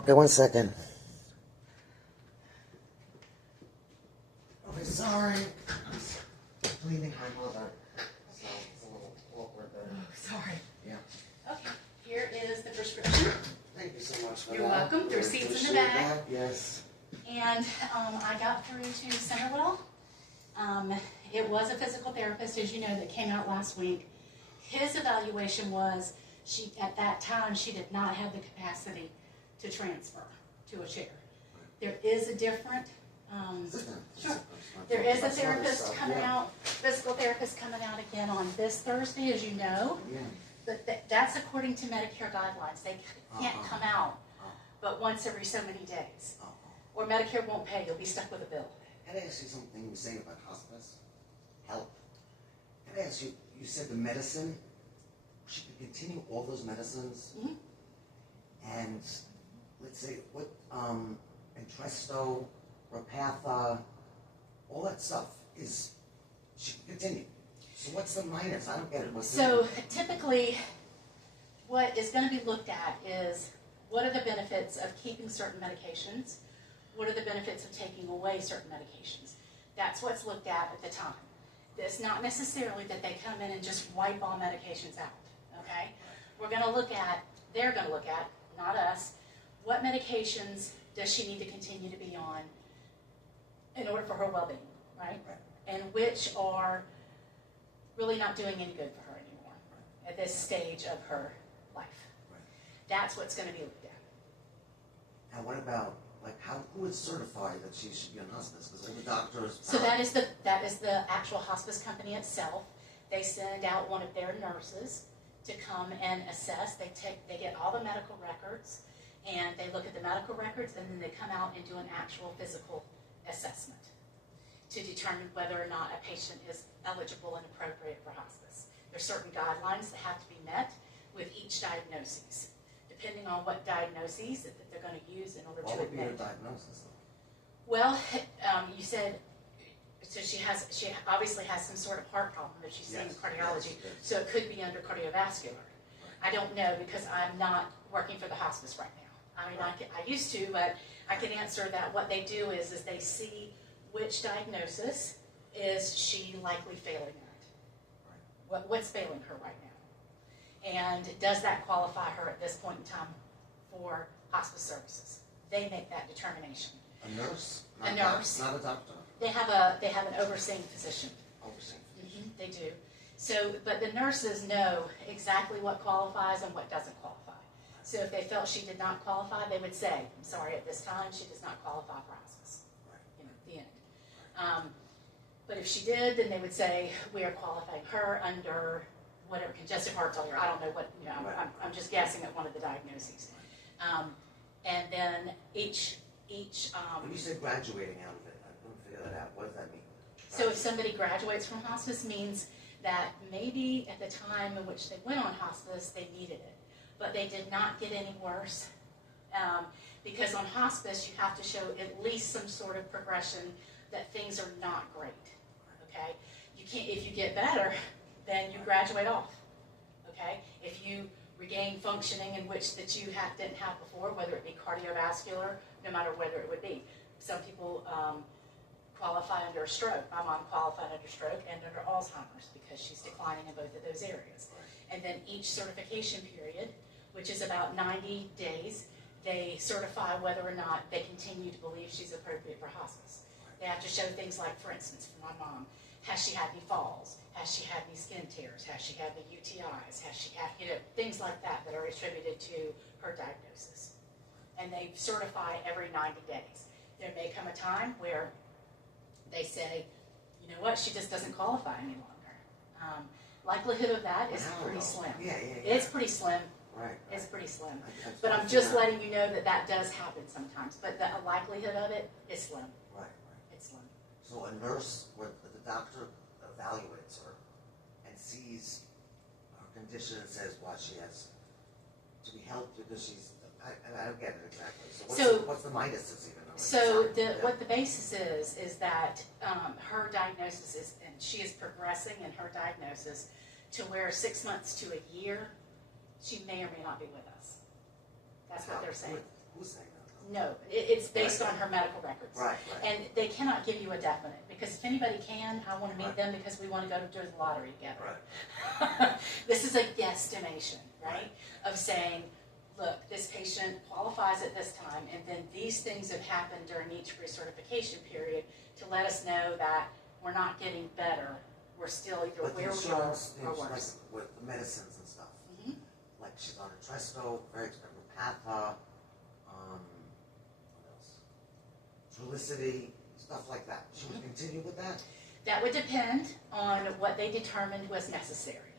Okay, 1 second. Okay, sorry. I'm cleaning my mother. So it's a little awkward there. Oh, sorry. Yeah. Okay, here is the prescription. Thank you so much for You're that. welcome. The Really receipt's in the appreciate bag. that. Yes. And I got through to Centerwell. It was a physical therapist, as you know, that came out last week. His evaluation was at that time, she did not have the capacity to transfer to a chair. There is a different, sure. There is a therapist coming out, physical therapist coming out again on this Thursday, as you know. Yeah. But that's according to Medicare guidelines. They can't come out but once every so many days. Or Medicare won't pay. You'll be stuck with a bill. Can I ask you something you were saying about hospice? Help. Can I ask you, you said the medicine, she could continue all those medicines? Mhm. And let's say, what, Entresto, Repatha, all that stuff is, she can continue. So what's the minus? I don't get it. So typically, what is going to be looked at is what are the benefits of keeping certain medications? What are the benefits of taking away certain medications? That's what's looked at the time. It's not necessarily that they come in and just wipe all medications out, okay? We're going to look at, they're going to look at, not us, what medications does she need to continue to be on in order for her well-being, right? And which are really not doing any good for her anymore at this stage of her life. That's what's going to be looked at. And what about, like, who would certify that she should be on hospice? Because all the doctors... So that is the actual hospice company itself. They send out one of their nurses to come and assess. They get all the medical records, and they look at the medical records, and then they come out and do an actual physical assessment to determine whether or not a patient is eligible and appropriate for hospice. There's certain guidelines that have to be met with each diagnosis, depending on what diagnoses that they're going to use in order What to would be her admit. diagnosis, though? Well, you said, so she obviously has some sort of heart problem that she's seeing in cardiology, yes. so it could be under cardiovascular. I don't know because I'm not working for the hospice right now. I mean, I used to, but I can answer that what they do is they see which diagnosis is she likely failing at. What's failing her right now? And does that qualify her at this point in time for hospice services? They make that determination. A nurse? A nurse. Not a doctor? They have an overseeing physician. Overseeing physician. They do. So, but the nurses know exactly what qualifies and what doesn't qualify. So if they felt she did not qualify, they would say, I'm sorry, at this time she does not qualify for hospice. The end. But if she did, then they would say, we are qualifying her under whatever, congestive heart failure. I don't know what, I'm just guessing at one of the diagnoses. And then each When you said graduating out of it, I couldn't figure that out. What does that mean? so if somebody graduates from hospice, means that maybe at the time in which they went on hospice, they needed it, but they did not get any worse. Because on hospice, you have to show at least some sort of progression that things are not great. Okay, you can't. If you get better, then you graduate off. Okay, if you regain functioning in which that you didn't have before, whether it be cardiovascular, no matter whether it would be. Some people qualify under a stroke. My mom qualified under stroke and under Alzheimer's because she's declining in both of those areas. And then each certification period, which is about 90 days, they certify whether or not they continue to believe she's appropriate for hospice. They have to show things like, for instance, for my mom, has she had any falls? Has she had any skin tears? Has she had any UTIs? Has she had, things like that that are attributed to her diagnosis. And they certify every 90 days. There may come a time where they say, you know what, she just doesn't qualify any longer. Likelihood of that is pretty slim. Yeah. It's pretty slim. Right. It's pretty slim. But I'm just letting you know that does happen sometimes. But the likelihood of it is slim. Right. It's slim. So a nurse, where the doctor evaluates her and sees her condition and says, well, she has to be helped because she's, I don't get it exactly. So what's the minuses even? So what the basis is that her diagnosis is, and she is progressing in her diagnosis to where 6 months to a year, she may or may not be with us. That's what they're saying. Who's saying that? No, it's based on her medical records. Right, right. And they cannot give you a definite, because if anybody can, I want to meet Right. them because we want to go to do the lottery together. Right. This is a guesstimation, right? Of saying, look, this patient qualifies at this time, and then these things have happened during each recertification period to let us know that we're not getting better. We're still either But the where we are insurance, or like worse. with the medicines and stuff, Mhm. like she's on Entresto, very expensive, Repatha, what else? Trulicity, stuff like that. She would continue with that? That would depend on what they determined was necessary.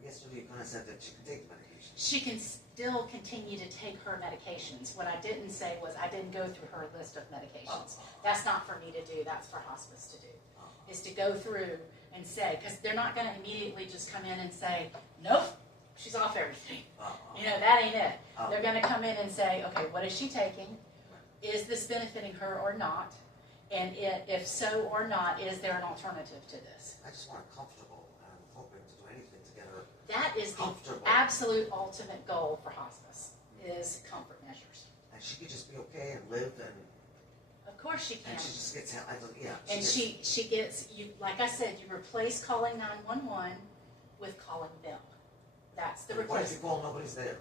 I guess you kind of said that she could take the medication. She can still continue to take her medications. What I didn't say was I didn't go through her list of medications. That's not for me to do, that's for hospice to do. Is to go through and say, because they're not going to immediately just come in and say, nope, she's off everything. You know, that ain't it. They're going to come in and say, okay, what is she taking? Is this benefiting her or not? And if so or not, is there an alternative to this? I just want her comfortable, and I'm hoping to do anything to get her That is the comfortable. absolute ultimate goal for hospice, is comfort measures. And she could just be okay and live, and Of course she can. she just gets, yeah. And she gets, you, like I said, you replace calling 911 with calling them. That's the What if you replacement. call, nobody's there?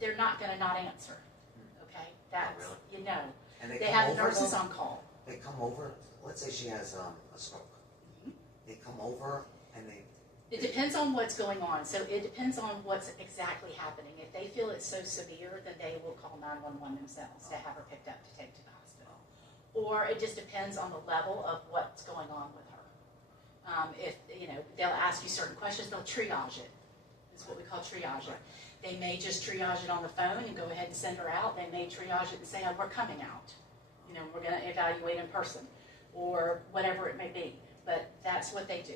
They're not going to not answer. Okay, that's really? you know. And They come have over, nurses though? on call. They come over, let's say she has a stroke. They come over and they, It depends on what's going on. So it depends on what's exactly happening. If they feel it's so severe, then they will call 911 themselves to have her picked up to take to the hospital. Or it just depends on the level of what's going on with her. If, you know, they'll ask you certain questions, they'll triage it. It's what we call triage it. They may just triage it on the phone and go ahead and send her out. They may triage it and say, oh, we're coming out. You know, we're going to evaluate in person or whatever it may be. But that's what they do.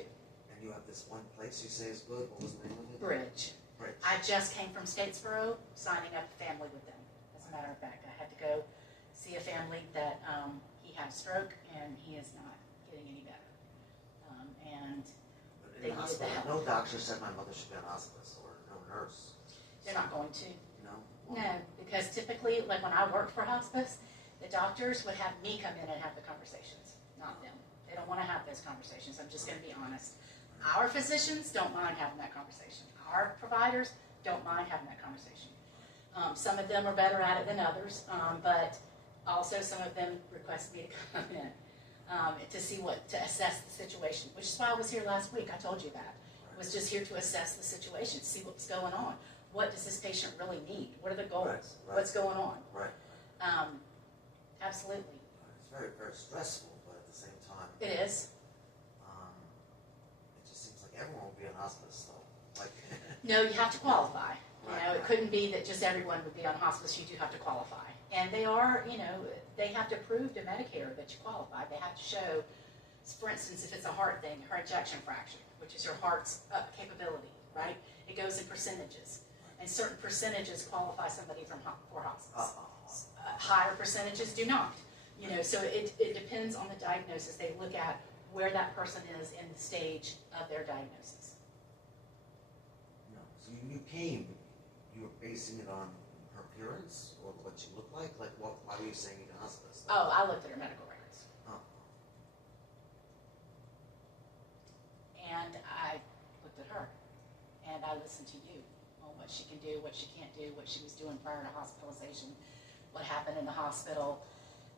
and you have this one place you say is good, what was the name of it? Bridge. Bridge. I just came from Statesboro, signing up a family with them. As a matter of fact, I had to go see a family that he had a stroke and he is not getting any better. And But they in the needed the hospital, help. no doctor said my mother should be on hospice, or no nurse. they're not going to. No? No, because typically, like when I worked for hospice, the doctors would have me come in and have the conversations, not them. They don't want to have those conversations. I'm just going to be honest. Our physicians don't mind having that conversation. Our providers don't mind having that conversation. Some of them are better at it than others, but also some of them request me to come in to assess the situation, which is why I was here last week. I told you that. I was just here to assess the situation, see what's going on. What does this patient really need? What are the goals? Right. What's going on? Right. Absolutely. It's very, very stressful, but at the same time, It is. it just seems like everyone would be on hospice, though. Like, No, you have to qualify. You know, Right. it couldn't be that just everyone would be on hospice. You do have to qualify. And they are, you know, they have to prove to Medicare that you qualify. They have to show, for instance, if it's a heart thing, her ejection fraction, which is your heart's capability, right? It goes in percentages. And certain percentages qualify somebody for hospice. Higher percentages do not. You know, so it depends on the diagnosis. They look at where that person is in the stage of their diagnosis. no. So you came, you were basing it on her appearance, or what she looked like? Like, why were you saying you can hospice? Oh, I looked at her medical records. Oh. And I looked at her. And I listened to you on what she can do, what she can't do, what she was doing prior to hospitalization, what happened in the hospital,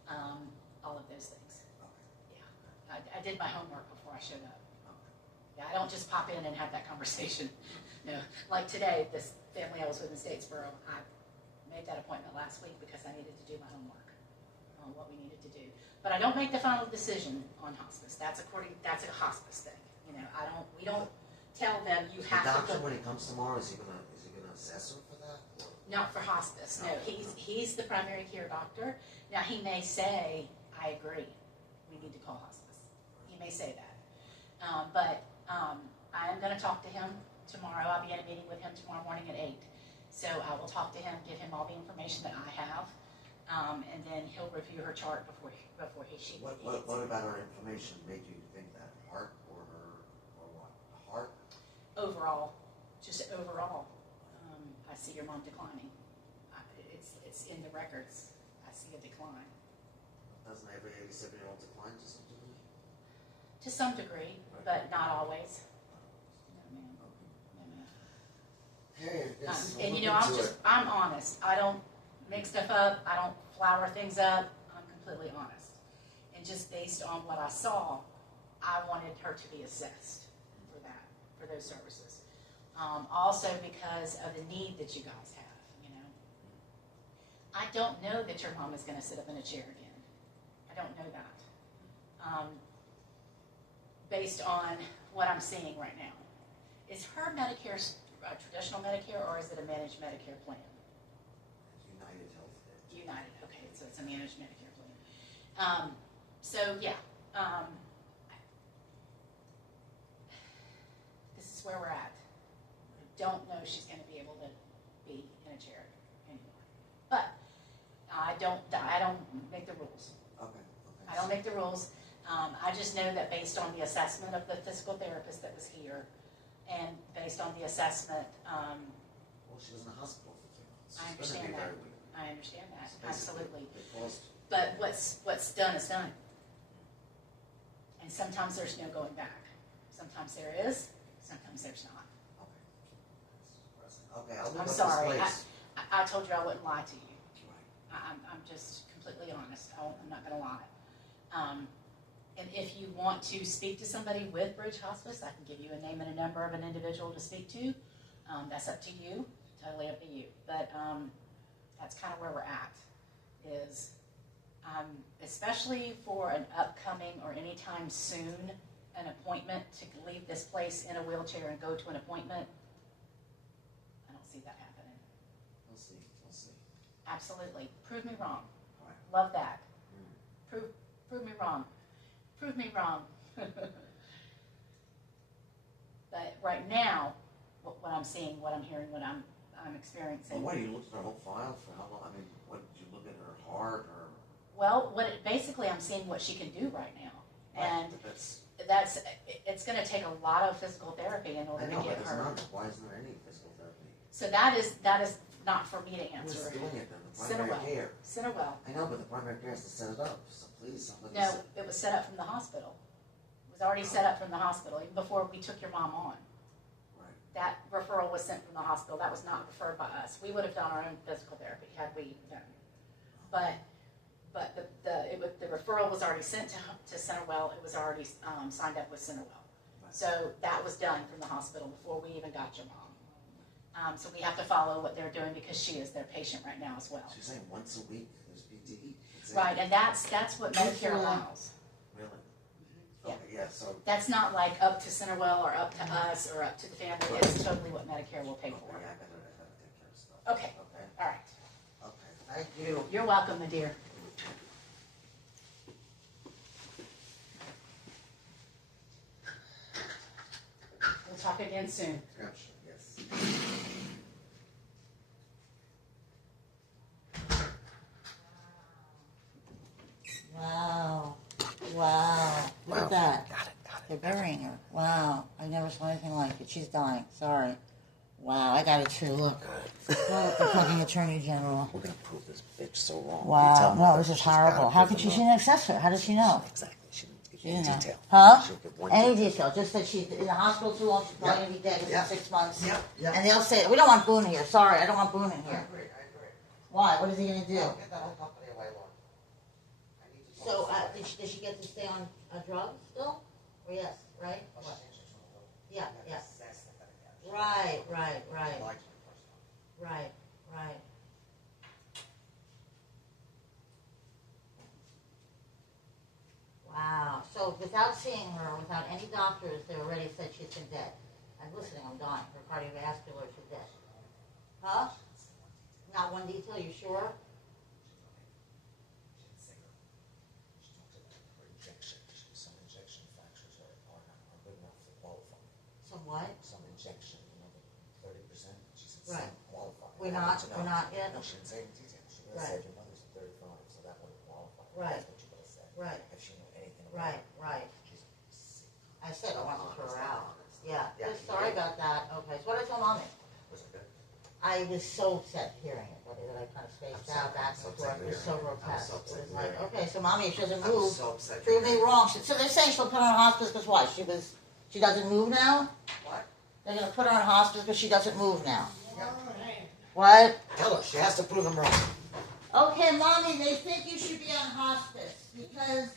all of those things. Okay. Yeah, I did my homework before I showed up. Okay. Yeah, I don't just pop in and have that conversation. No, like today, this family I was with in Statesboro, I made that appointment last week because I needed to do my homework on what we needed to do. But I don't make the final decision on hospice. That's a hospice thing. You know, we don't tell them you The have doctor, to when he comes tomorrow, is he gonna assess her for that? Or? not for hospice. No, he's the primary care doctor. Now he may say, I agree, we need to call hospice. He may say that. But I am going to talk to him tomorrow. I'll be in a meeting with him tomorrow morning at 8. So I will talk to him, give him all the information that I have, and then he'll review her chart before she What about her information made you think that? Heart or what? Heart? overall, just overall. I declining. It's in the records. I see a decline. Doesn't every 87-year-old decline to some degree? To some degree, but not always. No, ma'am. No, ma'am. Okay, I guess And we'll you know, look into it. I'm honest. I don't make stuff up. I don't flower things up. I'm completely honest. And just based on what I saw, I wanted her to be assessed for that, for those services. Also because of the need that you guys have, you know. I don't know that your mom is going to sit up in a chair again. I don't know that. Based on what I'm seeing right now. Is her Medicare traditional Medicare, or is it a managed Medicare plan? United Healthcare. United, okay, so it's a managed Medicare plan. So yeah, this is where we're at. I don't know if she's going to be able to be in a chair anymore, but I don't make the rules. Okay. I don't make the rules. I just know that based on the assessment of the physical therapist that was here, and based on the assessment, Well, she was in the hospital for 3 months. I She's understand gonna be that. very weak. I understand that, So basically, absolutely. They caused, But what's done is done. And sometimes there's no going back. Sometimes there is, sometimes there's not. okay. That's depressing. Okay, I'll look I'm up sorry. this place. I told you I wouldn't lie to you. Right. I'm just completely honest. I'm not going to lie. And if you want to speak to somebody with Bridge Hospice, I can give you a name and a number of an individual to speak to. That's up to you, totally up to you. But that's kind of where we're at, is especially for an upcoming or anytime soon an appointment to leave this place in a wheelchair and go to an appointment. I don't see that happening. We'll see. We'll see. Absolutely. Prove me wrong. All right. Love that. Mm. Prove me wrong. Prove me wrong. But right now, what I'm seeing, what I'm hearing, what I'm experiencing. Well, what, you looked at her whole file for how long? I mean, what, did you look at her heart or? Well, basically I'm seeing what she can do right now. And But that's, it's going to take a lot of physical therapy in order I know, to but get there's her. none. Why isn't there any physical therapy? So that is not for me to Who's answer. doing it then? The primary Centerwell. care. Centerwell. I know, but the primary care has to set it up. So please, somebody. No, it was set up from the hospital. It was already set up from the hospital, even before we took your mom on. Right. That referral was sent from the hospital. That was not referred by us. We would have done our own physical therapy had we done. But the referral was already sent to Centerwell. It was already signed up with Centerwell. Right. So that was done from the hospital before we even got your mom. So we have to follow what they're doing because she is their patient right now as well. She's saying once a week there's PTE. That's it. Right, and that's what Medicare allows. Really? Yeah. Okay, yeah, so. That's not like up to Centerwell or up to us or up to the family. It's totally what Medicare will pay Okay, for. I gotta take care of stuff. Okay. Okay, All right. okay, thank you. You're welcome, my dear. We'll talk again soon. Yeah, sure, yes. Wow. Wow. Look at that. They're burying her. Wow. I never saw anything like it. She's dying. Sorry. Wow. I got it too. Look. Look, the fucking Attorney General. We're gonna prove this bitch so wrong. Wow. No, this is She's gotta horrible. How prove could she? it She wrong. didn't access her. How does she know? Exactly, she didn't give She you didn't know. detail. Huh? She'll give one Any detail. detail. Just that she's in the hospital too long. She's probably going to be dead within Yeah. 6 months. Yep, yep. And they'll say, we don't want Boone here. Sorry, I don't want Boone in I here. agree, I agree. Why? What is he going to do? I'll get that whole company away, Lauren. I need to So, talk to did she get to stay on a drug still? Or yes, right? somebody. Yeah, yeah. That's the thing, yeah. Right, right, I right, liked her personally. right, right. Wow. So without seeing her, without any doctors, they already said she's been dead. I'm listening, I'm dying. Her cardiovascular, she's dead. Huh? Not one detail, you sure? She didn't say her. She talked about her injection. Some injection fractures are good enough to qualify. Some what? Some injection, 30%. She said Right. some qualify. We're I not, wanted to know. we're not yet? No, she didn't say in detail. She would have Right. said your mother's at 35, so that would have qualified. Right. That's what you would have said. Right. If she knew anything about Right, it. right. She's sick. I said I wanted to throw her out. Honest. Yeah, Yeah, sorry about that. Okay, so what did I tell mommy? Was it good? I was so upset hearing it, buddy, that I kind of spaced out back and forth. It was so grotesque. It was like, okay, so mommy, if she doesn't I was move, so upset. prove me wrong. So they're saying she'll put her on hospice because what? She doesn't move now? What? They're going to put her on hospice because she doesn't move now. What? Tell her, she has to prove them wrong. Okay, mommy, they think you should be on hospice because